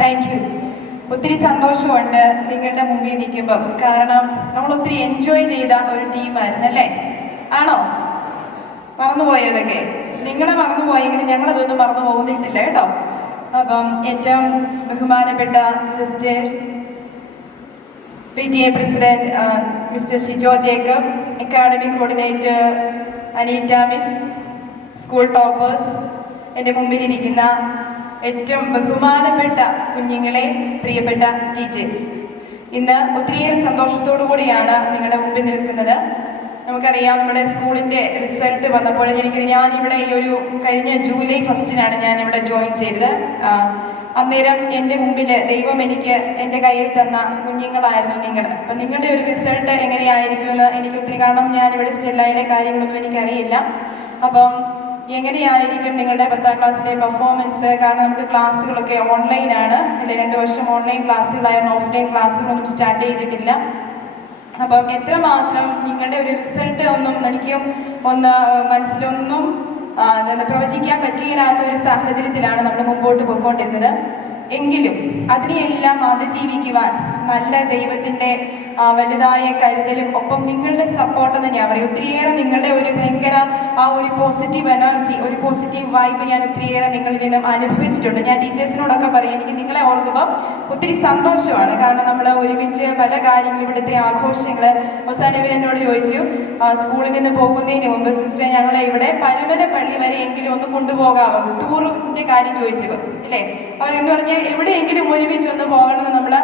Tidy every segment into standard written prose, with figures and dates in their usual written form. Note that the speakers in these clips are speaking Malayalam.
Thank you. ഒത്തിരി സന്തോഷമുണ്ട് നിങ്ങളുടെ മുമ്പിൽ നിൽക്കുമ്പം. കാരണം നമ്മൾ ഒത്തിരി എൻജോയ് ചെയ്ത ഒരു ടീമായിരുന്നു അല്ലേ? ആണോ? മറന്നുപോയതൊക്കെ നിങ്ങളെ മറന്നുപോയെങ്കിലും ഞങ്ങളതൊന്നും മറന്നു പോകുന്നിട്ടില്ല കേട്ടോ. അപ്പം ഏറ്റവും ബഹുമാനപ്പെട്ട sisters, PTA president mister Shijo Jacob, academic coordinator Aneeta miss, school toppers, എൻ്റെ മുമ്പിലിരിക്കുന്ന ഏറ്റവും ബഹുമാനപ്പെട്ട കുഞ്ഞുങ്ങളെ, പ്രിയപ്പെട്ട ടീച്ചേഴ്സ്, ഇന്ന് ഒത്തിരിയേറെ സന്തോഷത്തോടു കൂടിയാണ് നിങ്ങളുടെ മുമ്പിൽ നിൽക്കുന്നത്. നമുക്കറിയാം, നമ്മുടെ സ്കൂളിൻ്റെ റിസൾട്ട് വന്നപ്പോൾ ഞാനിവിടെ ഈ ഒരു കഴിഞ്ഞ ജൂലൈ 1 ഞാനിവിടെ ജോയിൻ ചെയ്തത്. അന്നേരം എൻ്റെ മുമ്പിൽ ദൈവം എനിക്ക് എൻ്റെ കയ്യിൽ തന്ന കുഞ്ഞുങ്ങളായിരുന്നു നിങ്ങൾ. അപ്പം നിങ്ങളുടെ ഒരു റിസൾട്ട് എങ്ങനെയായിരിക്കുമെന്ന് എനിക്ക് ഒത്തിരി, കാരണം ഞാനിവിടെ സ്റ്റെല്ലയുടെ കാര്യങ്ങളൊന്നും എനിക്കറിയില്ല. അപ്പം എങ്ങനെയായിരിക്കും നിങ്ങളുടെ 10ാം ക്ലാസ്സിലെ പെർഫോമൻസ്? കാരണം നമുക്ക് ക്ലാസ്സുകളൊക്കെ ഓൺലൈനാണ് അല്ലേ? 2 വർഷം ഓൺലൈൻ ക്ലാസ്സുകളായിരുന്നു, ഓഫ്ലൈൻ ക്ലാസ്സുകളൊന്നും സ്റ്റാർട്ട് ചെയ്തിട്ടില്ല. അപ്പം എത്രമാത്രം നിങ്ങളുടെ ഒരു റിസൾട്ട് ഒന്നും എനിക്കും മനസ്സിലൊന്നും പ്രവചിക്കാൻ പറ്റിയില്ലാത്ത ഒരു സാഹചര്യത്തിലാണ് നമ്മൾ മുമ്പോട്ട് പോയിക്കൊണ്ടിരുന്നത്. എങ്കിലും അതിനെയെല്ലാം അതിജീവിക്കുവാൻ നല്ല ദൈവത്തിൻ്റെ വലുതായ കരുതലും ഒപ്പം നിങ്ങളുടെ സപ്പോർട്ടെന്ന് ഞാൻ പറയും. ഒത്തിരിയേറെ നിങ്ങളുടെ ഒരു ഭയങ്കര ഒരു പോസിറ്റീവ് എനർജി, ഒരു പോസിറ്റീവ് വൈബ് ഞാൻ ഒത്തിരിയേറെ നിങ്ങളിൽ നിന്നും അനുഭവിച്ചിട്ടുണ്ട്. ഞാൻ ടീച്ചേഴ്സിനോടൊക്കെ പറയും, എനിക്ക് നിങ്ങളെ ഓർക്കുമ്പോൾ ഒത്തിരി സന്തോഷമാണ്. കാരണം നമ്മൾ ഒരുമിച്ച് പല കാര്യങ്ങളും, ഇവിടുത്തെ ആഘോഷങ്ങൾ, അവസാനം ഇവരെന്നോട് ചോദിച്ചു, സ്കൂളിൽ നിന്ന് പോകുന്നതിന് മുമ്പ് സിസ്റ്റർ ഞങ്ങളെ ഇവിടെ പരുമലപ്പള്ളി വരെ എങ്കിലും ഒന്ന് കൊണ്ടുപോകാമോ, ടൂറിൻ്റെ കാര്യം ചോദിച്ചപ്പോൾ ഇല്ലേ? അവരെന്ന് പറഞ്ഞാൽ എവിടെയെങ്കിലും ഒരുമിച്ചൊന്ന് പോകണമെന്ന് നമ്മൾ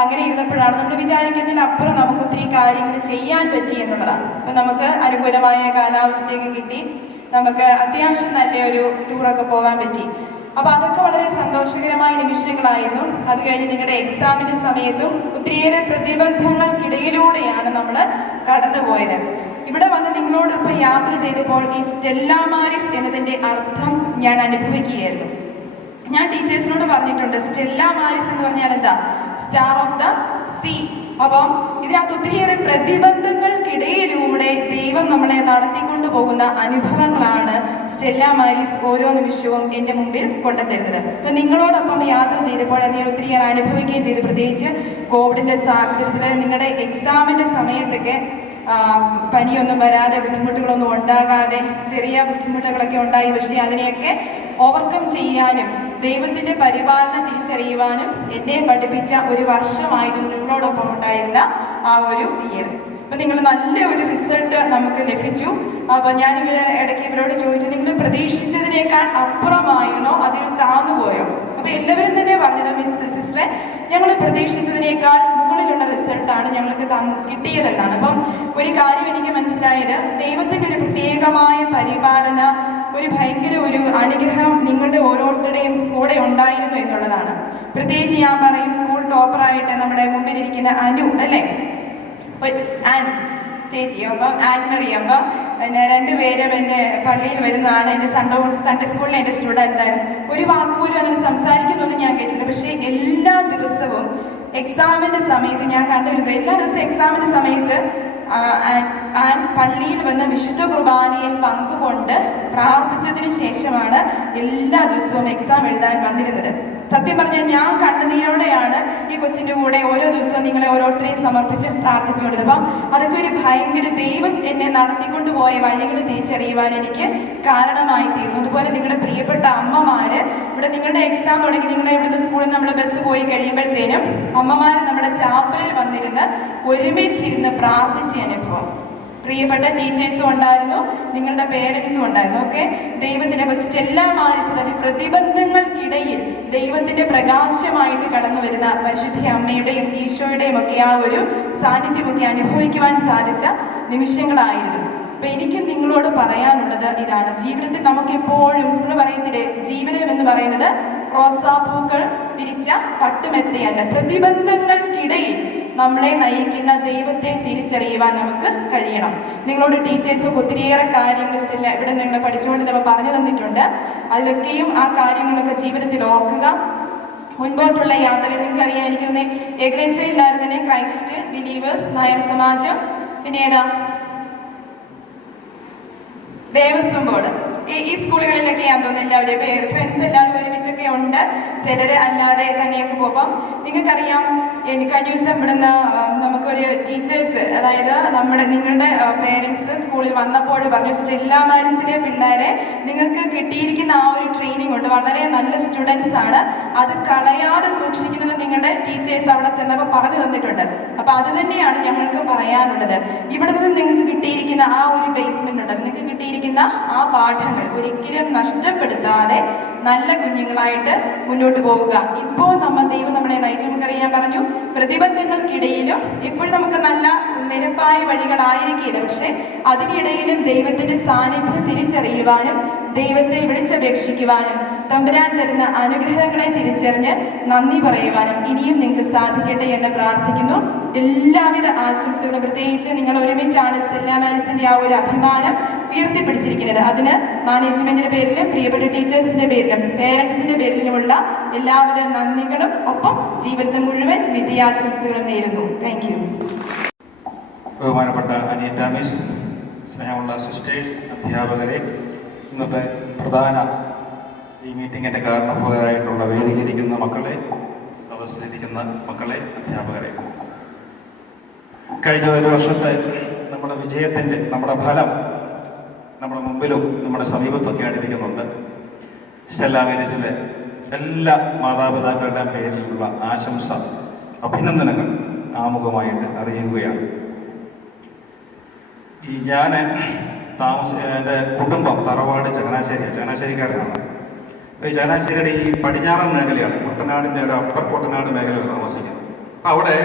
അങ്ങനെ ഇരുന്നപ്പോഴാണ് നമ്മൾ വിചാരിക്കുന്നതിനപ്പുറം നമുക്ക് ഒത്തിരി കാര്യങ്ങൾ ചെയ്യാൻ പറ്റി എന്നുള്ളതാണ്. അപ്പം നമുക്ക് അനുകൂലമായ കാലാവസ്ഥയൊക്കെ കിട്ടി, നമുക്ക് അത്യാവശ്യം നല്ലൊരു ടൂറൊക്കെ പോകാൻ പറ്റി. അപ്പോൾ അതൊക്കെ വളരെ സന്തോഷകരമായ നിമിഷങ്ങളായിരുന്നു. അത് കഴിഞ്ഞ് നിങ്ങളുടെ എക്സാമിൻ്റെ സമയത്തും ഒത്തിരിയേറെ പ്രതിബന്ധങ്ങൾക്കിടയിലൂടെയാണ് നമ്മൾ കടന്നുപോയത്. ഇവിടെ വന്ന് നിങ്ങളോടൊപ്പം യാത്ര ചെയ്തപ്പോൾ ഈ സ്റ്റെല്ല മാരിസ് എന്നതിൻ്റെ അർത്ഥം ഞാൻ അനുഭവിക്കുകയായിരുന്നു. ഞാൻ ടീച്ചേഴ്സിനോട് പറഞ്ഞിട്ടുണ്ട്, സ്റ്റെല്ല മാരിസ് എന്ന് പറഞ്ഞാൽ എന്താ? Star of the sea. അപ്പം ഇതിനകത്ത് ഒത്തിരിയേറെ പ്രതിബന്ധങ്ങൾക്കിടയിലൂടെ ദൈവം നമ്മളെ നടത്തിക്കൊണ്ടു പോകുന്ന അനുഭവങ്ങളാണ് സ്റ്റെല്ല മാരിസ് ഓരോ നിമിഷവും എൻ്റെ മുമ്പിൽ കൊണ്ടുതരുന്നത്. അപ്പം നിങ്ങളോടൊപ്പം യാത്ര ചെയ്തപ്പോൾ ഞാൻ ഒത്തിരിയേറെ അനുഭവിക്കുകയും ചെയ്തു. പ്രത്യേകിച്ച് കോവിഡിൻ്റെ സാഹചര്യത്തിൽ നിങ്ങളുടെ എക്സാമിൻ്റെ സമയത്തൊക്കെ പനിയൊന്നും വരാതെ, ബുദ്ധിമുട്ടുകളൊന്നും ഉണ്ടാകാതെ, ചെറിയ ബുദ്ധിമുട്ടുകളൊക്കെ ഉണ്ടായി. പക്ഷേ അതിനെയൊക്കെ ഓവർകം ചെയ്യാനും ദൈവത്തിൻ്റെ പരിപാലനം തിരിച്ചറിയുവാനും എന്നെ പഠിപ്പിച്ച ഒരു വർഷമായിരുന്നു നിങ്ങളോടൊപ്പം ഉണ്ടായിരുന്ന ആ ഒരു ഇയർ. അപ്പം നിങ്ങൾ നല്ല ഒരു റിസൾട്ട് നമുക്ക് ലഭിച്ചു. അപ്പോൾ ഞാനിവരെ ഇടയ്ക്ക് ഇവരോട് ചോദിച്ചു, നിങ്ങൾ പ്രതീക്ഷിച്ചതിനേക്കാൾ അപ്പുറമായിരുന്നോ, അതിൽ താന്നുപോയോ? അപ്പോൾ എല്ലാവരും തന്നെ പറഞ്ഞത്, മിസ് സിസ്റ്ററെ, ഞങ്ങൾ പ്രതീക്ഷിച്ചതിനേക്കാൾ മുകളിലുള്ള റിസൾട്ടാണ് ഞങ്ങൾക്ക് കിട്ടിയതെന്നാണ്. അപ്പം ഒരു കാര്യം എനിക്ക് മനസ്സിലായത്, ദൈവത്തിൻ്റെ ഒരു പ്രത്യേകമായ പരിപാലന, ഒരു ഭയങ്കര ഒരു അനുഗ്രഹം നിങ്ങളുടെ ഓരോരുത്തരുടെയും കൂടെ ഉണ്ടായിരുന്നു എന്നുള്ളതാണ്. പ്രത്യേകിച്ച് ഞാൻ പറയും, സ്കൂൾ ടോപ്പറായിട്ട് നമ്മുടെ മുമ്പിലിരിക്കുന്ന അനു അല്ലേ, ആൻ ചേച്ചി, അപ്പം ആൻമറി, അപ്പം പിന്നെ 2 പേരും എൻ്റെ പള്ളിയിൽ വരുന്നതാണ്. എൻ്റെ സൺഡേ സ്കൂളിലെ എൻ്റെ സ്റ്റുഡൻ്റായിരുന്നു. ഒരു വാക്കുപോലും അങ്ങനെ സംസാരിക്കുന്നൊന്നും ഞാൻ കേട്ടില്ല. പക്ഷേ എല്ലാ ദിവസവും എക്സാമിൻ്റെ സമയത്ത് ഞാൻ കണ്ടുവരുന്നത്, എല്ലാ ദിവസവും എക്സാമിൻ്റെ സമയത്ത് പള്ളിയിൽ വന്ന് വിശുദ്ധ കുർബാനയിൽ പങ്കുകൊണ്ട് പ്രാർത്ഥിച്ചതിന് ശേഷമാണ് എല്ലാ ദിവസവും എക്സാം എഴുതാൻ വന്നിരുന്നത്. സത്യം പറഞ്ഞാൽ ഞാൻ കണ്ണുനീരോടെയാണ് ഈ കൊച്ചിൻ്റെ കൂടെ ഓരോ ദിവസവും നിങ്ങളെ ഓരോരുത്തരെയും സമർപ്പിച്ച് പ്രാർത്ഥിച്ചുകൊണ്ടത്. അപ്പം അതൊക്കെ ഒരു ഭയങ്കര ദൈവം എന്നെ നടത്തിക്കൊണ്ടു പോയ വഴികൾ തിരിച്ചറിയുവാൻ എനിക്ക് കാരണമായി തീർന്നു. അതുപോലെ നിങ്ങളുടെ പ്രിയപ്പെട്ട അമ്മമാർ, ഇവിടെ നിങ്ങളുടെ എക്സാം തുടങ്ങി, നിങ്ങളുടെ ഇവിടുത്തെ സ്കൂളിൽ നമ്മൾ ബസ് പോയി കഴിയുമ്പോഴത്തേനും അമ്മമാർ നമ്മുടെ ചാപ്പലിൽ വന്നിരുന്ന് ഒരുമിച്ചിരുന്ന് പ്രാർത്ഥിച്ച അനുഭവം. പ്രിയപ്പെട്ട ടീച്ചേഴ്സും ഉണ്ടായിരുന്നു, നിങ്ങളുടെ പേരൻസും ഉണ്ടായിരുന്നു. ഓക്കെ, ദൈവത്തിൻ്റെ സ്റ്റെല്ല മാരിസ്, അതായത് പ്രതിബന്ധങ്ങൾക്കിടയിൽ ദൈവത്തിൻ്റെ പ്രകാശമായിട്ട് കടന്നു വരുന്ന പരിശുദ്ധ അമ്മയുടെയും ഈശോയുടെയും ഒക്കെ ആ ഒരു സാന്നിധ്യമൊക്കെ അനുഭവിക്കുവാൻ സാധിച്ച നിമിഷങ്ങളായിരുന്നു. അപ്പം എനിക്ക് നിങ്ങളോട് പറയാനുള്ളത് ഇതാണ്, ജീവിതത്തിൽ നമുക്കെപ്പോഴും നമ്മൾ പറയത്തില്ലേ, ജീവിതം എന്ന് പറയുന്നത് റോസാപ്പൂക്കൾ വിരിച്ച പട്ടുമെത്തയല്ല. പ്രതിബന്ധങ്ങൾക്കിടയിൽ നമ്മളെ നയിക്കുന്ന ദൈവത്തെ തിരിച്ചറിയുവാൻ നമുക്ക് കഴിയണം. നിങ്ങളോട് ടീച്ചേഴ്സ് ഒത്തിരിയേറെ കാര്യങ്ങൾ ഇവിടെ നിങ്ങൾ പഠിച്ചുകൊണ്ട് നമ്മൾ പറഞ്ഞു തന്നിട്ടുണ്ട്. അതിലൊക്കെയും ആ കാര്യങ്ങളൊക്കെ ജീവിതത്തിൽ ഓർക്കുക. മുൻപോട്ടുള്ള യാത്രയിൽ നിങ്ങൾക്കറിയാം, എനിക്കൊന്ന് ഏകദേശമില്ലാതെ തന്നെ ക്രൈസ്റ്റ് ബിലീവേഴ്സ്, നായർ സമാജം, പിന്നെ ഏതാ, ദേവസ്വം ബോർഡ്, ഈ സ്കൂളുകളിലൊക്കെയാണെന്ന് തോന്നുന്നു എല്ലാവരും ഫ്രണ്ട്സ് എല്ലാവരും ഒരുമിച്ചൊക്കെ ഉണ്ട്, ചിലർ അല്ലാതെ തന്നെയൊക്കെ പോകും. നിങ്ങൾക്കറിയാം, കഴിഞ്ഞ ദിവസം ഇവിടുന്ന് നമുക്കൊരു ടീച്ചേഴ്സ്, അതായത് നിങ്ങളുടെ പേരൻസ് സ്കൂളിൽ വന്നപ്പോൾ പറഞ്ഞു, സ്റ്റെല്ല മാരിസിലെ പിള്ളേരെ നിങ്ങൾക്ക് കിട്ടിയിരിക്കുന്ന ആ ഒരു ട്രെയിനിങ് ഉണ്ട്, വളരെ നല്ല സ്റ്റുഡൻസ് ആണ്, അത് കളയാതെ സൂക്ഷിക്കുന്നത് നിങ്ങളുടെ ടീച്ചേഴ്സ് അവിടെ ചെന്നപ്പോൾ പറഞ്ഞു തന്നിട്ടുണ്ട്. അപ്പം അത് തന്നെയാണ് ഞങ്ങൾക്ക് പറയാനുള്ളത്. ഇവിടെ നിന്ന് നിങ്ങൾക്ക് കിട്ടിയിരിക്കുന്ന ആ ഒരു ബേസ്മെന്റ് ഉണ്ട്, നിങ്ങൾക്ക് കിട്ടിയിരിക്കുന്ന ആ പാഠങ്ങൾ ഒരിക്കലും നഷ്ടപ്പെടുത്താതെ നല്ല കുഞ്ഞുങ്ങളായിട്ട് മുന്നോട്ട് പോവുക. ഇപ്പോൾ ദൈവം നമ്മളെ നയിച്ചു. നമുക്കറിയാൻ പറഞ്ഞു, പ്രതിബന്ധങ്ങൾക്കിടയിലും എപ്പോഴും നമുക്ക് നല്ല നിരപ്പായ വഴികളായിരിക്കില്ല, പക്ഷെ അതിനിടയിലും ദൈവത്തിന്റെ സാന്നിധ്യം തിരിച്ചറിയുവാനും ദൈവത്തെ വിളിച്ചപേക്ഷിക്കുവാനും തമ്പുരാൻ തരുന്ന അനുഗ്രഹങ്ങളെ തിരിച്ചറിഞ്ഞ് നന്ദി പറയുവാനും ഇനിയും നിങ്ങൾക്ക് സാധിക്കട്ടെ എന്ന് പ്രാർത്ഥിക്കുന്നു. എല്ലാവിധ ആശംസകളും. പ്രത്യേകിച്ച് നിങ്ങൾ ഒരുമിച്ചാണ് സ്റ്റെല്ല മാരിസിന്റെ ആ ഒരു അഭിമാനം ഉയർത്തിപ്പിടിച്ചിരിക്കുന്നത്. അതിന് മാനേജ്മെന്റിന്റെ പേരിലും പ്രിയപ്പെട്ട ടീച്ചേഴ്സിന്റെ പേരിലും പേരൻസിന്റെ പേരിലുമുള്ള എല്ലാവിധ നന്ദികളും ഒപ്പം ജീവിതത്തിൽ മുഴുവൻ വിജയാശംസകളും നേരുന്നു. Thank you. ബഹുമാനപ്പെട്ട അനീറ്റ മിസ്, സ്നേഹമുള്ള സിസ്റ്റേഴ്സ്, അധ്യാപകരെ, ഇന്നത്തെ പ്രധാന ഈ മീറ്റിങ്ങിൻ്റെ കാരണഭൂതരായിട്ടുള്ള വേദിയിലിരിക്കുന്ന മക്കളെ, സദസ്സിലിരിക്കുന്ന മക്കളെ, അധ്യാപകരെ, കഴിഞ്ഞ ഒരു വർഷത്തെ നമ്മുടെ വിജയത്തിൻ്റെ നമ്മുടെ ഫലം നമ്മുടെ മുമ്പിലും നമ്മുടെ സമീപത്തൊക്കെ ആയിട്ടിരിക്കുന്നുണ്ട്. സ്റ്റെല്ല മാരിസിലെ എല്ലാ മാതാപിതാക്കളുടെ പേരിലുള്ള ആശംസ, അഭിനന്ദനങ്ങൾ ആമുഖമായിട്ട് അറിയുകയാണ്. ഞാൻ എൻ്റെ കുടുംബം തറവാട് ചങ്ങനാശ്ശേരിക്കാരനാണ്. ഈ ചങ്ങനാശ്ശേരിയുടെ ഈ പടിഞ്ഞാറൻ മേഖലയാണ്, കുട്ടനാടിൻ്റെ ഒരു അപ്പർ കുട്ടനാട് മേഖലയിൽ താമസിക്കുന്നത്. അപ്പം അവിടെ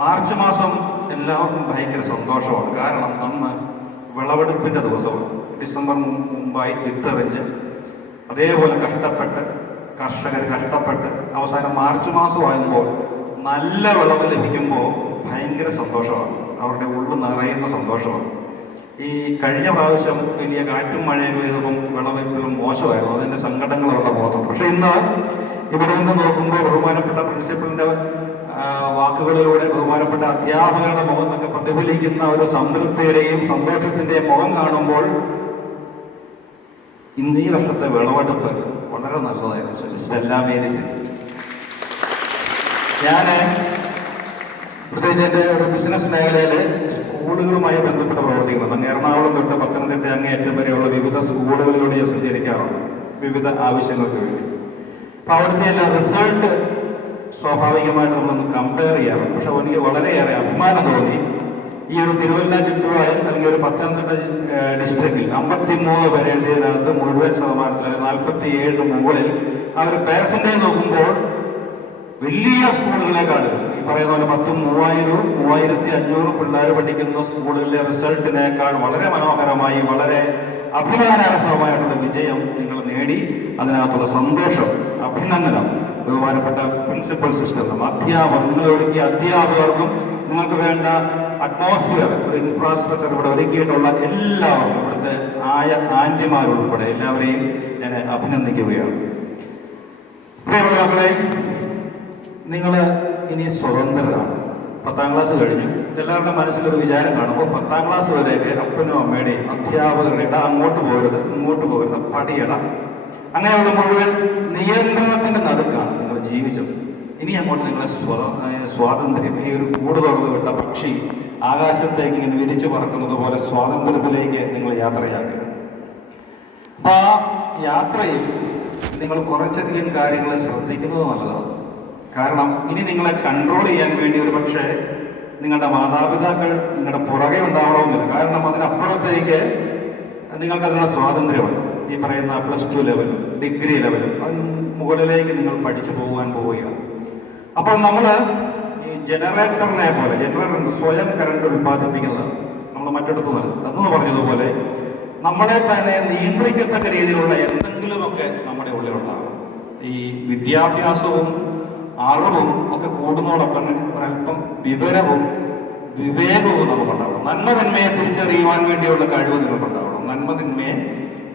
മാർച്ച് മാസം എല്ലാവർക്കും ഭയങ്കര സന്തോഷമാണ്. കാരണം അന്ന് വിളവെടുപ്പിൻ്റെ ദിവസമാണ്. ഡിസംബർ മുമ്പായി വിത്തെറിഞ്ഞ് അതേപോലെ കർഷകർ കഷ്ടപ്പെട്ട് അവസാനം മാർച്ച് മാസമാകുമ്പോൾ നല്ല വിളവ് ലഭിക്കുമ്പോൾ ഭയങ്കര സന്തോഷമാണ്, അവരുടെ ഉള്ളിൽ നിറയുന്ന സന്തോഷമാണ്. ഈ കഴിഞ്ഞ പ്രാവശ്യം വലിയ കാറ്റും മഴയും പെയ്തപ്പം വിളവെടുപ്പും മോശമായിരുന്നു, അതിൻ്റെ സങ്കടങ്ങൾ അവരുടെ മുഖത്തുണ്ട്. പക്ഷെ ഇന്ന് ഇവിടെ നിന്ന് നോക്കുമ്പോൾ ബഹുമാനപ്പെട്ട പ്രിൻസിപ്പലിൻ്റെ വാക്കുകളിലൂടെ ബഹുമാനപ്പെട്ട അധ്യാപകരുടെ മുഖം ഒക്കെ പ്രതിഫലിക്കുന്ന ഒരു സംതൃപ്തിയുടെയും സന്തോഷത്തിൻ്റെയും മുഖം കാണുമ്പോൾ ഇന്ന് ഈ വർഷത്തെ വിളവെടുപ്പ് വളരെ നല്ലതായിരുന്നു. സ്റ്റെല്ല മാരിസിൽ ഞാൻ പ്രത്യേകിച്ച് എൻ്റെ ഒരു ബിസിനസ് മേഖലയിൽ സ്കൂളുകളുമായി ബന്ധപ്പെട്ട് പ്രവർത്തിക്കുന്നത്. അങ്ങ് എറണാകുളം തൊട്ട് പത്തനംതിട്ട അങ്ങേയറ്റം വരെയുള്ള വിവിധ സ്കൂളുകളിലൂടെ ഞാൻ സഞ്ചരിക്കാറുണ്ട് വിവിധ ആവശ്യങ്ങൾക്ക് വേണ്ടി. അപ്പം അവിടുത്തെ എല്ലാ റിസൾട്ട് സ്വാഭാവികമായിട്ട് നമ്മളൊന്ന് കമ്പയർ ചെയ്യാറുണ്ട്. പക്ഷെ എനിക്ക് വളരെയേറെ അഭിമാനം തോന്നി. ഈ ഒരു തിരുവല്ല ചുറ്റുപാടിൽ അല്ലെങ്കിൽ ഒരു പത്തനംതിട്ട ഡിസ്ട്രിക്റ്റിൽ 53 പേരെ എഴുതിയതിനകത്ത് മുഴുവൻ ശതമാനത്തിൽ 47 മുകളിൽ ആ ഒരു പെർസെൻറ്റേജ് നോക്കുമ്പോൾ വലിയ സ്കൂളുകളെക്കാളും ഈ പറയുന്ന പോലെ 3000 3500 പിള്ളേർ പഠിക്കുന്ന സ്കൂളുകളിലെ റിസൾട്ടിനേക്കാൾ വളരെ മനോഹരമായി വളരെ അഭിമാനാർഹമായിട്ടുള്ള വിജയം നിങ്ങൾ നേടി. അതിനകത്തുള്ള സന്തോഷം, അഭിനന്ദനം ബഹുമാനപ്പെട്ട പ്രിൻസിപ്പൽ സിസ്റ്ററിനും നിങ്ങൾ ഒരുക്കിയ അധ്യാപകർക്കും നിങ്ങൾക്ക് വേണ്ട അറ്റ്മോസ്ഫിയർ, ഒരു ഇൻഫ്രാസ്ട്രക്ചർ ഇവിടെ ഒരുക്കിയിട്ടുള്ള എല്ലാവർക്കും, ഇവിടുത്തെ ആന്റിമാരുൾപ്പെടെ എല്ലാവരെയും ഞാൻ അഭിനന്ദിക്കുകയാണ്. പ്രിയപ്പെട്ട മക്കളെ, നിങ്ങൾ ഇനി സ്വതന്ത്രരാണ്. 10ാം ക്ലാസ് കഴിഞ്ഞു. എല്ലാവരുടെ മനസ്സിലൊരു വിചാരം കാണുമ്പോൾ 10ാം ക്ലാസ് വരെയൊക്കെ അപ്പനും അമ്മയുടെയും അധ്യാപകരുടെ അങ്ങോട്ട് പോകരുത് ഇങ്ങോട്ട് പോകരുത് പടിയട അങ്ങനെയുള്ള മുഴുവൻ നിയന്ത്രണത്തിന്റെ നടുക്കാണ് നിങ്ങൾ ജീവിച്ചത്. ഇനി അങ്ങോട്ട് നിങ്ങളെ സ്വാതന്ത്ര്യം, ഈ ഒരു കൂട് തുറന്നു വിട്ട പക്ഷി ആകാശത്തേക്ക് ഇങ്ങനെ വിരിച്ചു പറക്കുന്നത് പോലെ സ്വാതന്ത്ര്യത്തിലേക്ക് നിങ്ങൾ യാത്രയാക്കുക. അപ്പൊ ആ യാത്രയിൽ നിങ്ങൾ കുറച്ചധികം കാര്യങ്ങൾ ശ്രദ്ധിക്കുന്നത് നല്ലതാണ്. കാരണം ഇനി നിങ്ങളെ കൺട്രോൾ ചെയ്യാൻ വേണ്ടി ഒരു പക്ഷേ നിങ്ങളുടെ മാതാപിതാക്കൾ നിങ്ങളുടെ പുറകെ ഉണ്ടാവണമെന്നില്ല. കാരണം അതിനപ്പുറത്തേക്ക് നിങ്ങൾക്കതിനുള്ള സ്വാതന്ത്ര്യമുണ്ട്. ഈ പറയുന്ന +2 ലെവലും ഡിഗ്രി ലെവലും അതിന് മുകളിലേക്ക് നിങ്ങൾ പഠിച്ചു പോവുകയാണ്. അപ്പോൾ നമ്മൾ ഈ ജനറേറ്ററിനെ പോലെ, ജനറേറ്റർ സ്വയം കറണ്ട് ഉൽപ്പാദിപ്പിക്കുന്നതാണ്. നമ്മൾ മറ്റിടത്തുനിന്ന് അന്ന് പറഞ്ഞതുപോലെ നമ്മളെ തന്നെ നിയന്ത്രിക്കത്തക്ക രീതിയിലുള്ള എന്തെങ്കിലുമൊക്കെ നമ്മുടെ ഉള്ളിലുണ്ടാകും. ഈ വിദ്യാഭ്യാസവും അറിവും ഒക്കെ കൂടുന്നതോടൊപ്പം ഒരല്പം വിവരവും വിവേകവും നമുക്കുണ്ടാവണം. നന്മതിന്മയെ തിരിച്ചറിയുവാൻ വേണ്ടിയുള്ള കഴിവ് നിങ്ങൾക്കുണ്ടാവണം. നന്മതിന്മയെ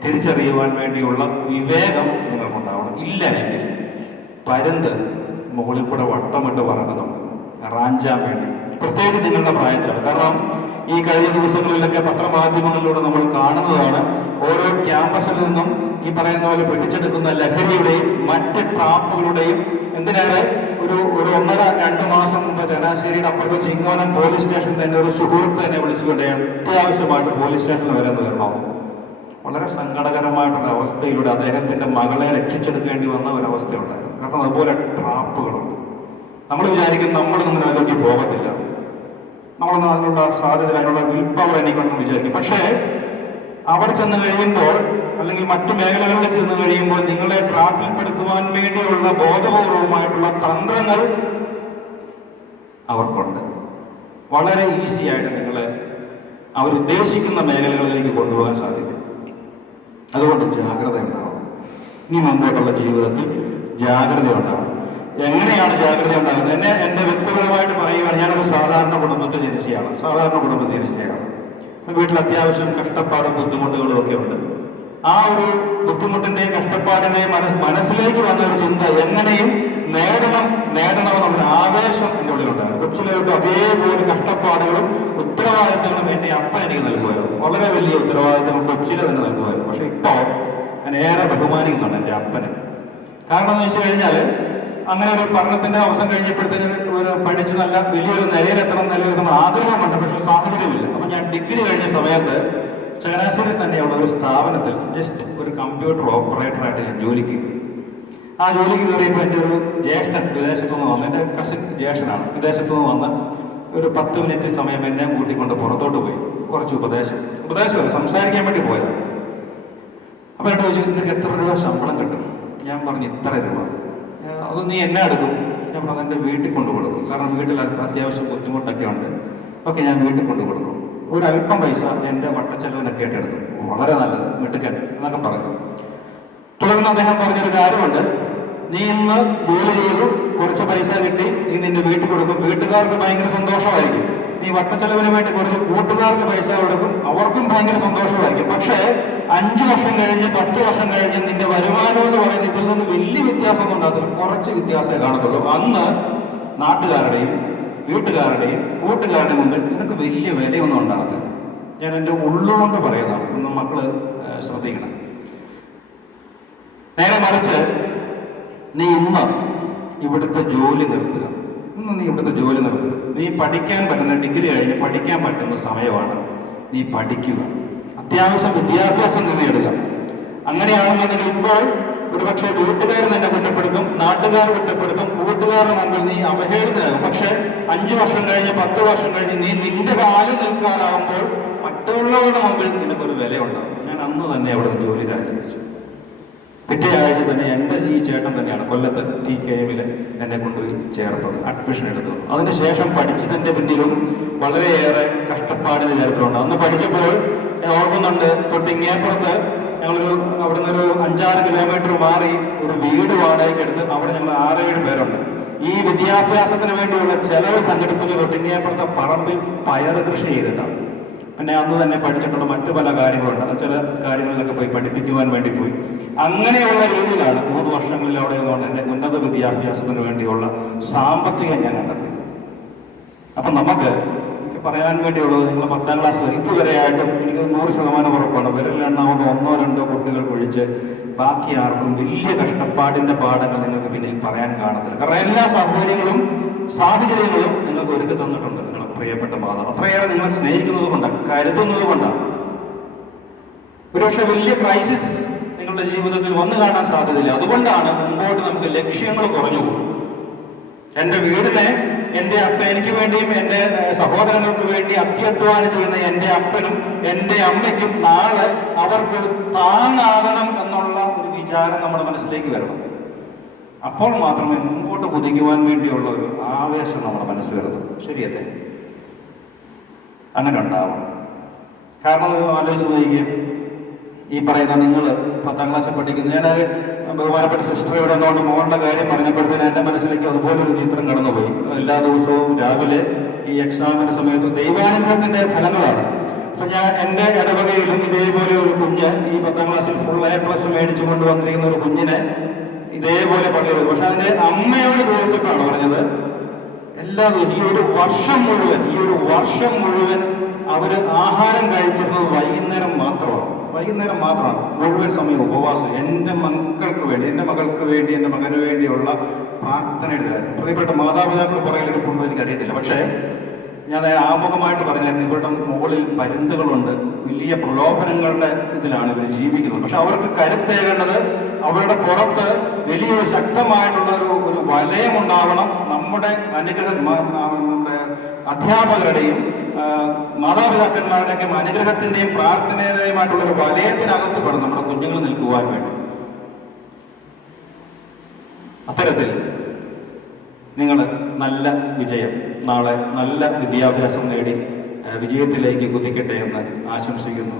തിരിച്ചറിയുവാൻ വേണ്ടിയുള്ള വിവേകം നിങ്ങൾക്കുണ്ടാവണം. ഇല്ലെങ്കിൽ പരുന്ത് മുകളിൽ കൂടെ വട്ടമിട്ട് പറക്കുന്നുണ്ട് റാഞ്ചാൻ വേണ്ടി, പ്രത്യേകിച്ച് നിങ്ങളുടെ പ്രായത്തിലാണ്. കാരണം ഈ കഴിഞ്ഞ ദിവസങ്ങളിലൊക്കെ പത്രമാധ്യമങ്ങളിലൂടെ നമ്മൾ കാണുന്നതാണ്. ഓരോ ക്യാമ്പസിൽ നിന്നും ഈ പറയുന്ന പോലെ പിടിച്ചെടുക്കുന്ന ലഹരിയുടെയും മറ്റ് ട്രാപ്പുകളുടെയും, എന്തിനേറെ ഒരു 1.5-2 മാസം മുമ്പ് ചങ്ങനാശ്ശേരിയുടെ അപ്പുറത്ത് ചിങ്ങോനം പോലീസ് സ്റ്റേഷനിൽ തന്നെ ഒരു സുഹൃത്ത് തന്നെ വിളിച്ചുകൊണ്ട് അത്യാവശ്യമായിട്ട് പോലീസ് സ്റ്റേഷനിൽ വരാൻ തീർന്നു. വളരെ സങ്കടകരമായിട്ടുള്ള അവസ്ഥയിലൂടെ അദ്ദേഹത്തിന്റെ മകളെ രക്ഷിച്ചെടുക്കേണ്ടി വന്ന ഒരവസ്ഥയുണ്ടായിരുന്നു. കാരണം അതുപോലെ ട്രാപ്പുകളുണ്ട്. നമ്മൾ വിചാരിക്കും നമ്മളൊന്നും അതിലേക്ക് പോകത്തില്ല, നമ്മളൊന്നും അതിനുള്ള സാധ്യത, അതിനുള്ള വിൽ പവർ എനിക്കൊന്നും വിചാരിക്കും. പക്ഷേ അവിടെ ചെന്ന് കഴിയുമ്പോൾ, അല്ലെങ്കിൽ മറ്റു മേഖലകളിലേക്ക് ചെന്ന് കഴിയുമ്പോൾ, നിങ്ങളെ ട്രാപ്പിൽപ്പെടുത്തുവാൻ വേണ്ടിയുള്ള ബോധപൂർവമായിട്ടുള്ള തന്ത്രങ്ങൾ അവർക്കുണ്ട്. വളരെ ഈസി ആയിട്ട് നിങ്ങളെ അവരുദ്ദേശിക്കുന്ന മേഖലകളിലേക്ക് കൊണ്ടുപോകാൻ സാധിക്കും. അതുകൊണ്ട് ജാഗ്രത ഉണ്ടാവണം. ഇനി മുമ്പോട്ടുള്ള ജീവിതത്തിൽ ജാഗ്രത ഉണ്ടാവണം. എങ്ങനെയാണ് ജാഗ്രത ഉണ്ടാകുന്നത്? എന്റെ വ്യക്തിപരമായിട്ട് പറയുവാൻ, ഞാനൊരു സാധാരണ കുടുംബത്തിൽ ജനിച്ചയാണ്. വീട്ടിൽ അത്യാവശ്യം കഷ്ടപ്പാടും ബുദ്ധിമുട്ടുകളും ഒക്കെ ഉണ്ട്. ആ ഒരു ബുദ്ധിമുട്ടിന്റെയും കഷ്ടപ്പാടിന്റെയും മനസ്സിലേക്ക് വന്ന ഒരു ചിന്ത, എങ്ങനെയും നേടണമെന്നുള്ള ആവേശം എൻ്റെ ഉള്ളിലുണ്ടായിരുന്നു. കൊച്ചിലോട്ട് അതേപോലെ കഷ്ടപ്പാടുകളും ഉത്തരവാദിത്തങ്ങളും എൻ്റെ അപ്പൻ എനിക്ക് നൽകുമായിരുന്നു. വളരെ വലിയ ഉത്തരവാദിത്തങ്ങൾ കൊച്ചിലെ തന്നെ നൽകുമായിരുന്നു. പക്ഷെ ഇപ്പോൾ ഞാൻ ഏറെ ബഹുമാനിക്കുന്നുണ്ട് എൻ്റെ അപ്പനെ. കാരണം എന്ന് വെച്ച് കഴിഞ്ഞാൽ, അങ്ങനെ ഒരു പഠനത്തിന്റെ അവസാനം കഴിഞ്ഞപ്പോഴത്തേന് ഒരു പഠിച്ച് നല്ല വലിയൊരു നിലയിലെത്തണം ആഗ്രഹമുണ്ട്. പക്ഷെ സാഹചര്യമില്ല. അപ്പൊ ഞാൻ ഡിഗ്രി കഴിഞ്ഞ സമയത്ത് ചങ്ങനാശ്ശേരി തന്നെയുള്ള ഒരു സ്ഥാപനത്തിൽ ജസ്റ്റ് ഒരു കമ്പ്യൂട്ടർ ഓപ്പറേറ്ററായിട്ട് ഞാൻ ജോലിക്ക് കയറി. ആ ജോലിക്ക് കയറിയപ്പോൾ എൻ്റെ ഒരു ജ്യേഷ്ഠൻ വിദേശത്തുനിന്ന് വന്ന്, എൻ്റെ കസിൻ ജ്യേഷ്ഠനാണ്, വിദേശത്തുനിന്ന് വന്ന് ഒരു 10 മിനിറ്റ് സമയം എന്നെ കൂട്ടിക്കൊണ്ട് പുറത്തോട്ട് പോയി. കുറച്ച് ഉപദേശമല്ല, സംസാരിക്കാൻ വേണ്ടി പോയതാണ്. അപ്പൊ എന്നോട് ചോദിച്ചു, നിനക്ക് എത്ര രൂപ ശമ്പളം കിട്ടും? ഞാൻ പറഞ്ഞു, ഇത്ര രൂപ. അത് നീ എന്നെ എടുക്കും? ഞാൻ പറഞ്ഞു, എൻ്റെ വീട്ടിൽ കൊണ്ടു കൊടുക്കും. കാരണം വീട്ടിൽ അത്യാവശ്യം ബുദ്ധിമുട്ടൊക്കെ ഉണ്ട്. ഓക്കെ, ഞാൻ വീട്ടിൽ കൊണ്ടു കൊടുക്കും. ഒരല്പം പൈസ എൻ്റെ വട്ടച്ചെലവിനൊക്കെ ആയിട്ട് എടുക്കും. വളരെ നല്ലത്, മിടുക്കൻ എന്നൊക്കെ പറഞ്ഞു. തുടർന്ന് അദ്ദേഹം പറഞ്ഞൊരു കാര്യമുണ്ട്, നീ ഇന്ന് ജോലി ചെയ്തു, കുറച്ച് പൈസ കിട്ടി, നീ നിന്റെ വീട്ടിൽ കൊടുക്കും. വീട്ടുകാർക്ക് ഭയങ്കര സന്തോഷമായിരിക്കും. നീ വട്ടച്ചെലവിന് വേണ്ടി കുറച്ച് കൂട്ടുകാർക്ക് പൈസ കൊടുക്കും, അവർക്കും ഭയങ്കര സന്തോഷമായിരിക്കും. പക്ഷേ 5 വർഷം കഴിഞ്ഞ് 10 വർഷം കഴിഞ്ഞ് നിന്റെ വരുമാനം എന്ന് പറയുന്നത് ഇതിൽ നിന്ന് വലിയ വ്യത്യാസമൊന്നും ഉണ്ടാകത്തില്ല, കുറച്ച് വ്യത്യാസമേ കാണത്തുള്ളൂ. അന്ന് നാട്ടുകാരുടെയും വീട്ടുകാരുടെയും കൂട്ടുകാരുടെയും മുമ്പിൽ നിനക്ക് വലിയ വിലയൊന്നും ഉണ്ടാകത്തില്ല. ഞാൻ എൻ്റെ ഉള്ളുകൊണ്ട് പറയുന്നതാണ്, ഒന്ന് മക്കള് ശ്രദ്ധിക്കണം. നേരെ മറിച്ച് നീ ഇന്ന് ഇവിടുത്തെ ജോലി നിർത്തുക. നീ പഠിക്കാൻ പറ്റുന്ന, ഡിഗ്രി കഴിഞ്ഞ് പഠിക്കാൻ പറ്റുന്ന സമയമാണ്. നീ പഠിക്കുക, അത്യാവശ്യം വിദ്യാഭ്യാസം നീ നേടുക. അങ്ങനെയാണെന്നുണ്ടെങ്കിൽ ഇപ്പോൾ ഒരുപക്ഷെ വീട്ടുകാർ നിന്നെ കുറ്റപ്പെടുത്തും, നാട്ടുകാർ കുറ്റപ്പെടുത്തും, കൂട്ടുകാരുടെ മുമ്പിൽ നീ അവഹേളിതനാകും. പക്ഷെ 5 വർഷം കഴിഞ്ഞ് 10 വർഷം കഴിഞ്ഞ് നീ നിന്റെ കാലിൽ നിൽക്കാറാകുമ്പോൾ മറ്റുള്ളവരുടെ മുമ്പിൽ നിനക്കൊരു വിലയുണ്ടാകും. ഞാൻ അന്ന് തന്നെ അവിടെ ജോലി രാജിവെച്ചു. പിറ്റേ ആഴ്ച തന്നെ എൻ്റെ ഈ ചേട്ടൻ തന്നെയാണ് കൊല്ലത്ത് TKM എന്നെ കൊണ്ടുപോയി ചേർത്തത്, അഡ്മിഷൻ എടുത്തത്. അതിനുശേഷം പഠിച്ചതിൻ്റെ പിന്നിലും വളരെയേറെ കഷ്ടപ്പാടിന് ചരിത്രമുണ്ട്. അന്ന് പഠിച്ചപ്പോൾ ഞാൻ ഓർക്കുന്നുണ്ട്, തൊട്ടിങ്ങേപ്പുറത്ത് അവിടുന്ന് ഒരു 5-6 കിലോമീറ്റർ മാറി ഒരു വീട് വാടകയ്ക്ക് എടുത്ത് അവിടെ ഞങ്ങൾ 6-7 പേരുണ്ട്. ഈ വിദ്യാഭ്യാസത്തിന് വേണ്ടിയുള്ള ചെലവ് സംഘടിപ്പിച്ച് തൊട്ടിങ്ങേപ്പുറത്തെ പറമ്പിൽ പയർ കൃഷി ചെയ്തിട്ടാണ്. പിന്നെ അന്ന് തന്നെ പഠിച്ചിട്ടുള്ള മറ്റു പല കാര്യങ്ങളുണ്ട്. ചില കാര്യങ്ങളിലൊക്കെ പോയി പഠിപ്പിക്കുവാൻ വേണ്ടി പോയി. അങ്ങനെയുള്ള രീതിയിലാണ് 3 വർഷങ്ങളിൽ അവിടെ നിന്നുകൊണ്ട് എൻ്റെ ഉന്നത വിദ്യാഭ്യാസത്തിന് വേണ്ടിയുള്ള സാമ്പത്തികം ഞാൻ കണ്ടെത്തി. അപ്പൊ നമുക്ക് പറയാൻ വേണ്ടിയുള്ളത്, നിങ്ങൾ 10ാം ക്ലാസ് വരെ ഇതുവരെയായിട്ടും എനിക്ക് 100% ഉറപ്പാണ്, വിരലിലെണ്ണാവുന്ന 1-2 കുട്ടികൾ ഒഴിച്ച് ബാക്കി ആർക്കും വലിയ കഷ്ടപ്പാടിന്റെ പാഠങ്ങൾ നിങ്ങൾക്ക് പിന്നിൽ പറയാൻ കാണത്തില്ല. കാരണം എല്ലാ സാഹചര്യങ്ങളും നിങ്ങൾക്ക് ഒരുക്കി തന്നിട്ടുണ്ട് നിങ്ങളുടെ പ്രിയപ്പെട്ട മാതാവ്. അത്രയേറെ നിങ്ങളെ സ്നേഹിക്കുന്നത് കൊണ്ടാണ്, കരുതുന്നത് കൊണ്ടാണ്. ഒരുപക്ഷെ വലിയ ക്രൈസിസ് നിങ്ങളുടെ ജീവിതത്തിൽ വന്നു കാണാൻ സാധ്യതയില്ല. അതുകൊണ്ടാണ് മുമ്പോട്ട് നമുക്ക് ലക്ഷ്യങ്ങൾ കുറഞ്ഞു പോകും. എൻ്റെ വീടിനെ എൻ്റെ അപ്പ എനിക്ക് വേണ്ടിയും എൻ്റെ സഹോദരങ്ങൾക്ക് വേണ്ടി അത്യധ്വാനം ചെയ്യുന്ന എൻ്റെ അപ്പനും എൻ്റെ അമ്മയ്ക്കും നാളെ അവർക്ക് താങ്ങാകണം എന്നുള്ള ഒരു വിചാരം നമ്മുടെ മനസ്സിലേക്ക് വരണം. അപ്പോൾ മാത്രമേ മുമ്പോട്ട് കുതിക്കുവാൻ വേണ്ടിയുള്ള ഒരു ആവേശം നമ്മുടെ മനസ്സിൽ വരുന്നു. ശരിയല്ലേ? അങ്ങനെ ഉണ്ടാവണം. കാരണം ആലോചിച്ച് നോക്കിക്കുക, ഈ പറയുന്ന നിങ്ങൾ 10ാം ക്ലാസ്സിൽ പഠിക്കുന്ന, ഞാൻ ബഹുമാനപ്പെട്ട സിസ്റ്റർ ഇവിടെ നിന്നുകൊണ്ട് മോളുടെ കാര്യം പറഞ്ഞപ്പോഴത്തേന് എൻ്റെ മനസ്സിലേക്ക് അതുപോലൊരു ചിത്രം കടന്നുപോയി. എല്ലാ ദിവസവും രാവിലെ ഈ എക്സാമിന്റെ സമയത്ത് ദൈവാനുഗ്രഹത്തിന്റെ ഫലങ്ങളാണ്. അപ്പൊ ഞാൻ എൻ്റെ ഇടവകയിലും ഇതേപോലെ ഒരു കുഞ്ഞ് ഈ 10ാം ക്ലാസ്സിൽ ഫുൾ A+ മേടിച്ചു കൊണ്ടുവന്നിരിക്കുന്ന ഒരു കുഞ്ഞിനെ ഇതേപോലെ പള്ളി വരും. പക്ഷെ അതിന്റെ അമ്മയോട് ചോദിച്ചപ്പോഴാണ് പറഞ്ഞത്, എല്ലാ ദിവസവും ഈ ഒരു വർഷം മുഴുവൻ അവർ ആഹാരം കഴിച്ചിരുന്നത് വൈകുന്നേരം മാത്രമാണ്. മുഴുവൻ സമയം ഉപവാസം. എൻ്റെ മക്കൾക്ക് വേണ്ടി, എൻ്റെ മകൾക്ക് വേണ്ടി, എൻ്റെ മകന് വേണ്ടിയുള്ള പ്രാർത്ഥനയുടെ കാര്യം. പ്രിയപ്പെട്ട മാതാപിതാക്കൾ പറയലിരിപ്പുണ്ടോ എനിക്കറിയത്തില്ല. പക്ഷേ ഞാൻ ആമുഖമായിട്ട് പറഞ്ഞായിരുന്നു, ഇവരുടെ മുകളിൽ പരുന്തുകളുണ്ട്, വലിയ പ്രലോഭനങ്ങളുടെ ഇതിലാണ് ഇവർ ജീവിക്കുന്നത്. പക്ഷെ അവർക്ക് കരുത്തേകേണ്ടത് അവരുടെ പുറത്ത് വലിയൊരു ശക്തമായിട്ടുള്ള ഒരു വലയം ഉണ്ടാവണം. നമ്മുടെ നമ്മുടെ അധ്യാപകരുടെയും മാതാപിതാക്കന്മാരുടെയൊക്കെ അനുഗ്രഹത്തിന്റെയും പ്രാർത്ഥനയുടെയുമായിട്ടുള്ള ഒരു വലയത്തിനകത്ത് വേണം നമ്മുടെ കുഞ്ഞുങ്ങൾ നിൽക്കുവാൻ വേണ്ടി. അത്തരത്തിൽ നിങ്ങൾ നല്ല വിജയം, നാളെ നല്ല വിദ്യാഭ്യാസം നേടി വിജയത്തിലേക്ക് കുതിക്കട്ടെ എന്ന് ആശംസിക്കുന്നു,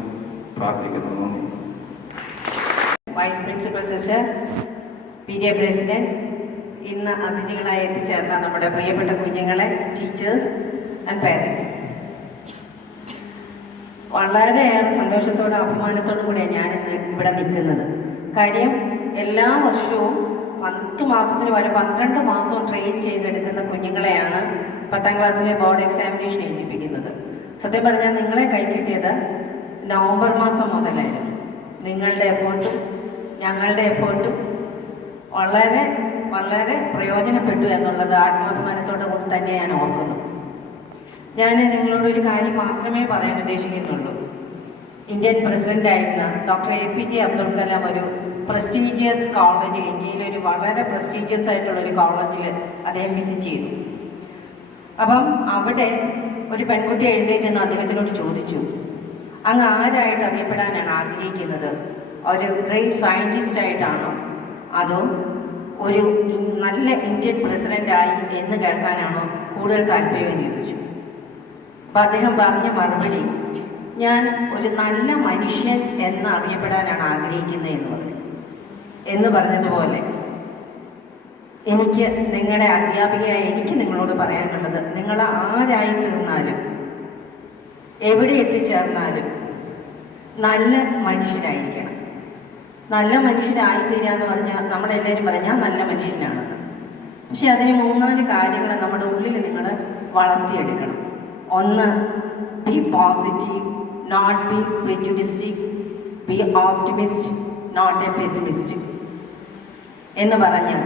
പ്രാർത്ഥിക്കുന്നു. Vice principal sister, PTA president, ഇന്ന് അതിഥികളായി എത്തിച്ചേർന്ന നമ്മുടെ പ്രിയപ്പെട്ട കുഞ്ഞുങ്ങളെ, ടീച്ചേഴ്സ് ആൻഡ് പേരൻസ്, വളരെയേറെ സന്തോഷത്തോടും അഭിമാനത്തോടും കൂടിയാണ് ഞാൻ ഇന്ന് ഇവിടെ നിൽക്കുന്നത്. കാര്യം എല്ലാ വർഷവും 10 മാസത്തിന് വരെ 12 മാസവും ട്രെയിൻ ചെയ്തെടുക്കുന്ന കുഞ്ഞുങ്ങളെയാണ് 10ാം ക്ലാസ്സിലെ ബോർഡ് എക്സാമിനേഷൻ എഴുതിപ്പിക്കുന്നത്. സത്യം പറഞ്ഞാൽ നിങ്ങളെ കൈക്കിട്ടിയത് നവംബർ മാസം മുതലായിരുന്നു. നിങ്ങളുടെ എഫേർട്ടും ഞങ്ങളുടെ എഫേർട്ടും വളരെ വളരെ പ്രയോജനപ്പെട്ടു എന്നുള്ളത് ആത്മാഭിമാനത്തോടെ കൂടി തന്നെ ഞാൻ ഓർക്കുന്നു. ഞാൻ നിങ്ങളോടൊരു കാര്യം മാത്രമേ പറയാൻ ഉദ്ദേശിക്കുന്നുള്ളൂ. ഇന്ത്യൻ പ്രസിഡൻ്റായിരുന്ന ഡോക്ടർ APJ അബ്ദുൽ കലാം ഒരു പ്രസ്റ്റീജിയസ് കോളേജിൽ, ഇന്ത്യയിലെ ഒരു വളരെ പ്രസ്റ്റീജിയസ് ആയിട്ടുള്ളൊരു കോളേജിൽ അദ്ദേഹം വിസിറ്റ് ചെയ്തു. അപ്പം അവിടെ ഒരു പെൺകുട്ടി എഴുന്നേറ്റ് അദ്ദേഹത്തിനോട് ചോദിച്ചു, അങ്ങ് ആരായിട്ട് അറിയപ്പെടാനാണ് ആഗ്രഹിക്കുന്നത്? ഒരു ഗ്രേറ്റ് സയൻറ്റിസ്റ്റ് ആയിട്ടാണോ, അതോ ഒരു നല്ല ഇന്ത്യൻ പ്രസിഡൻ്റായി എന്ന് കേൾക്കാനാണോ കൂടുതൽ താല്പര്യമെന്ന് ചോദിച്ചു. അപ്പം അദ്ദേഹം പറഞ്ഞ മറുപടി, ഞാൻ ഒരു നല്ല മനുഷ്യൻ എന്ന് അറിയപ്പെടാനാണ് ആഗ്രഹിക്കുന്നത് എന്ന് പറഞ്ഞതുപോലെ എനിക്ക് നിങ്ങളുടെ അധ്യാപികയായി എനിക്ക് നിങ്ങളോട് പറയാനുള്ളത്, നിങ്ങൾ ആരായി തീർന്നാലും എവിടെ എത്തിച്ചേർന്നാലും നല്ല മനുഷ്യരായിരിക്കണം. നല്ല മനുഷ്യരായിത്തീരുക എന്ന് പറഞ്ഞാൽ നമ്മളെല്ലാവരും പറയും ഞാൻ നല്ല മനുഷ്യനാണെന്ന്. പക്ഷെ അതിന് 3-4 കാര്യങ്ങൾ നമ്മുടെ ഉള്ളിൽ നിങ്ങൾ വളർത്തിയെടുക്കണം. ഒന്ന്, be positive, not be prejudistic, be optimist, not a pessimist എന്ന് പറഞ്ഞാൽ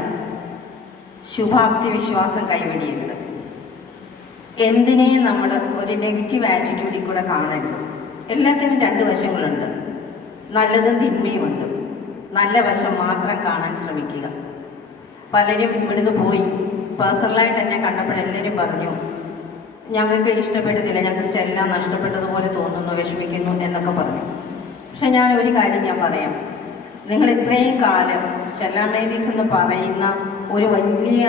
ശുഭാപ്തി വിശ്വാസം കൈവെടിയരുത്. എന്തിനേയും നമ്മൾ ഒരു നെഗറ്റീവ് ആറ്റിറ്റ്യൂഡിൽ കൂടെ കാണരുത്. എല്ലാത്തിനും 2 വശങ്ങളുണ്ട്, നല്ലതും തിന്മയുമുണ്ട്. നല്ല വശം മാത്രം കാണാൻ ശ്രമിക്കുക. പലരും ഇവിടുന്ന് പോയി പേഴ്സണലായിട്ട് എന്നെ കണ്ടപ്പോഴെല്ലാവരും പറഞ്ഞു, ഞങ്ങൾക്ക് ഇഷ്ടപ്പെടുന്നില്ല, ഞങ്ങൾക്ക് സ്റ്റെല്ല നഷ്ടപ്പെട്ടതുപോലെ തോന്നുന്നു, വിഷമിക്കുന്നു എന്നൊക്കെ പറഞ്ഞു. പക്ഷെ ഞാൻ ഒരു കാര്യം ഞാൻ പറയാം, നിങ്ങൾ ഇത്രയും കാലം സ്റ്റെല്ല മേരീസ് എന്ന് പറയുന്ന ഒരു വലിയ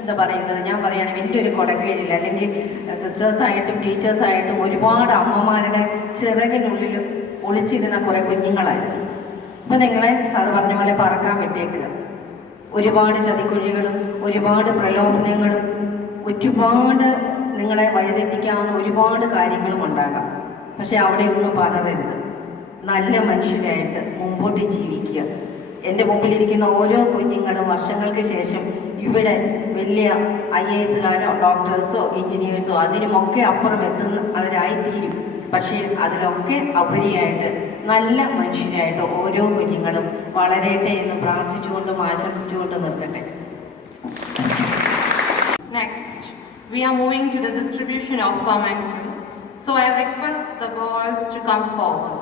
എന്താ പറയുന്നത്, ഞാൻ പറയുകയാണെങ്കിൽ വലിയൊരു കൊടക്കീഴിൽ അല്ലെങ്കിൽ സിസ്റ്റേഴ്സായിട്ടും ടീച്ചേഴ്സായിട്ടും ഒരുപാട് അമ്മമാരുടെ ചിറകിനുള്ളിൽ ഒളിച്ചിരുന്ന കുറേ കുഞ്ഞുങ്ങളായിരുന്നു. അപ്പം നിങ്ങളെ സാറ് പറഞ്ഞ പോലെ പറക്കാൻ വിട്ടേക്കുക. ഒരുപാട് ചതിക്കുഴികളും ഒരുപാട് പ്രലോഭനങ്ങളും ഒരുപാട് നിങ്ങളെ വഴിതെറ്റിക്കാവുന്ന ഒരുപാട് കാര്യങ്ങളും ഉണ്ടാകാം. പക്ഷെ അവിടെ ഒന്നും പതറരുത്. നല്ല മനുഷ്യരായിട്ട് മുമ്പോട്ട് ജീവിക്കുക. എൻ്റെ മുമ്പിലിരിക്കുന്ന ഓരോ കുഞ്ഞുങ്ങളും വർഷങ്ങൾക്ക് ശേഷം ഇവിടെ വലിയ IASകാരോ ഡോക്ടേഴ്സോ എഞ്ചിനീയേഴ്സോ അതിനുമൊക്കെ അപ്പുറം അവരായിത്തീരും. പക്ഷേ അതിലൊക്കെ ഉപരിയായിട്ട് നല്ല മനുഷ്യരായിട്ട് ഓരോ കുഞ്ഞുങ്ങളും വളരട്ടെ എന്ന് പ്രാർത്ഥിച്ചുകൊണ്ടും ആശംസിച്ചുകൊണ്ടും നിർത്തട്ടെ. Next, we are moving to the distribution of memento. So I request the boys to come forward.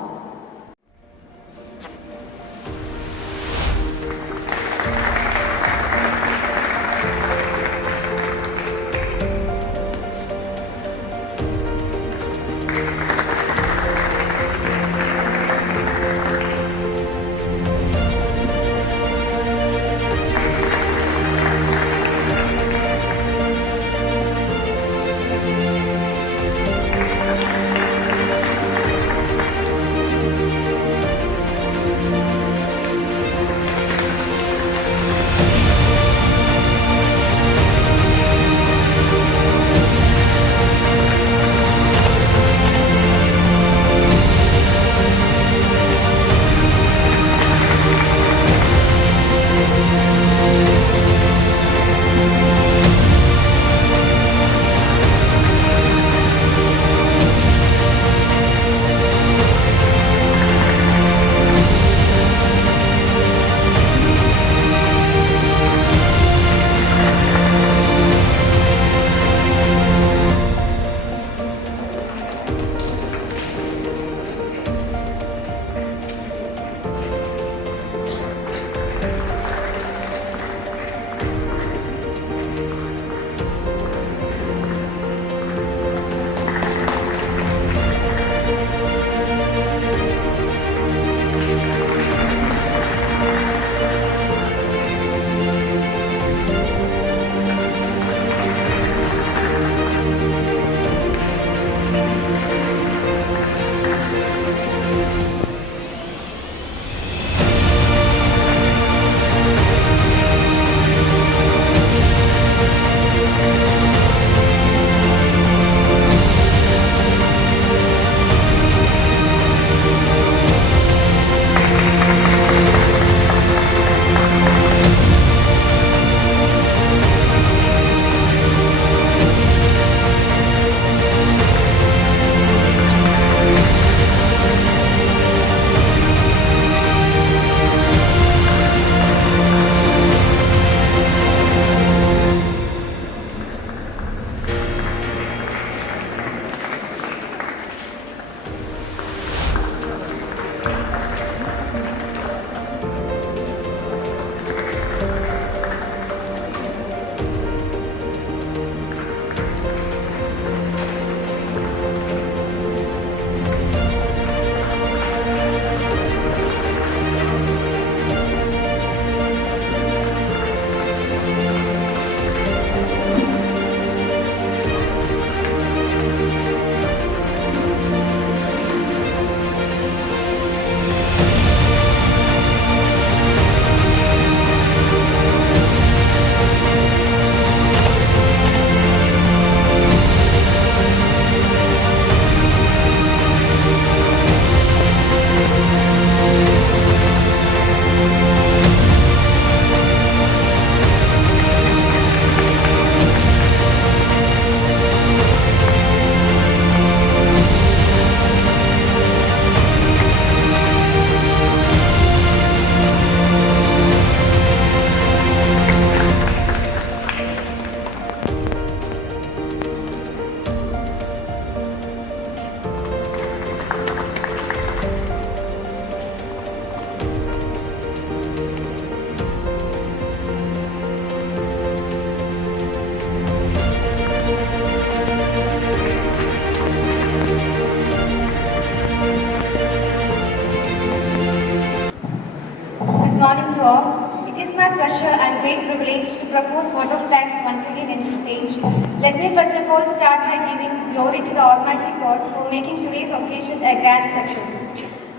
great privilege to propose vote of thanks once again in this stage. Let me first of all start by giving glory to the Almighty God for making today's occasion a grand success.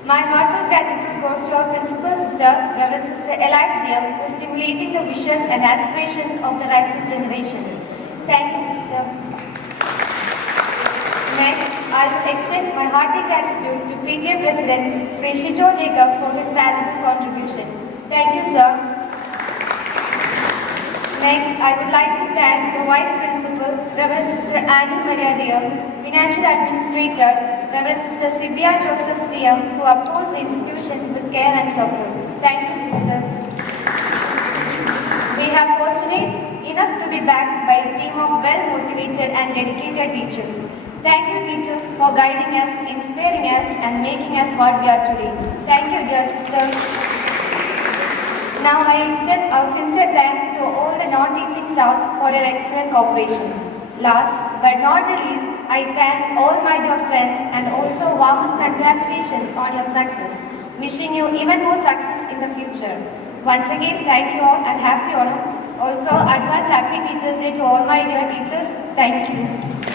My heartfelt gratitude goes to our principal sister, Reverend Sister Elysia, for stimulating the wishes and aspirations of the rising generations. Thank you, sister. Next, I will extend my hearty gratitude to PTA President Sri Shijo Jacob for his valuable contribution. Thank you, sir. Next, I would like to thank the Vice Principal, Reverend Sister Annie Maria Diam, Financial Administrator, Reverend Sister Sibia Joseph Diam, who upholds the institution with care and support. Thank you, sisters. We are fortunate enough to be backed by a team of well-motivated and dedicated teachers. Thank you, teachers, for guiding us, inspiring us, and making us what we are today. Thank you, dear sisters. Now I extend our sincere thanks to all the non-teaching staff for their excellent cooperation. Last but not the least, I thank all my dear friends and also warmest congratulations on your success. Wishing you even more success in the future. Once again, thank you all and happy Onam. Also, advance happy Teachers Day to all my dear teachers. Thank you.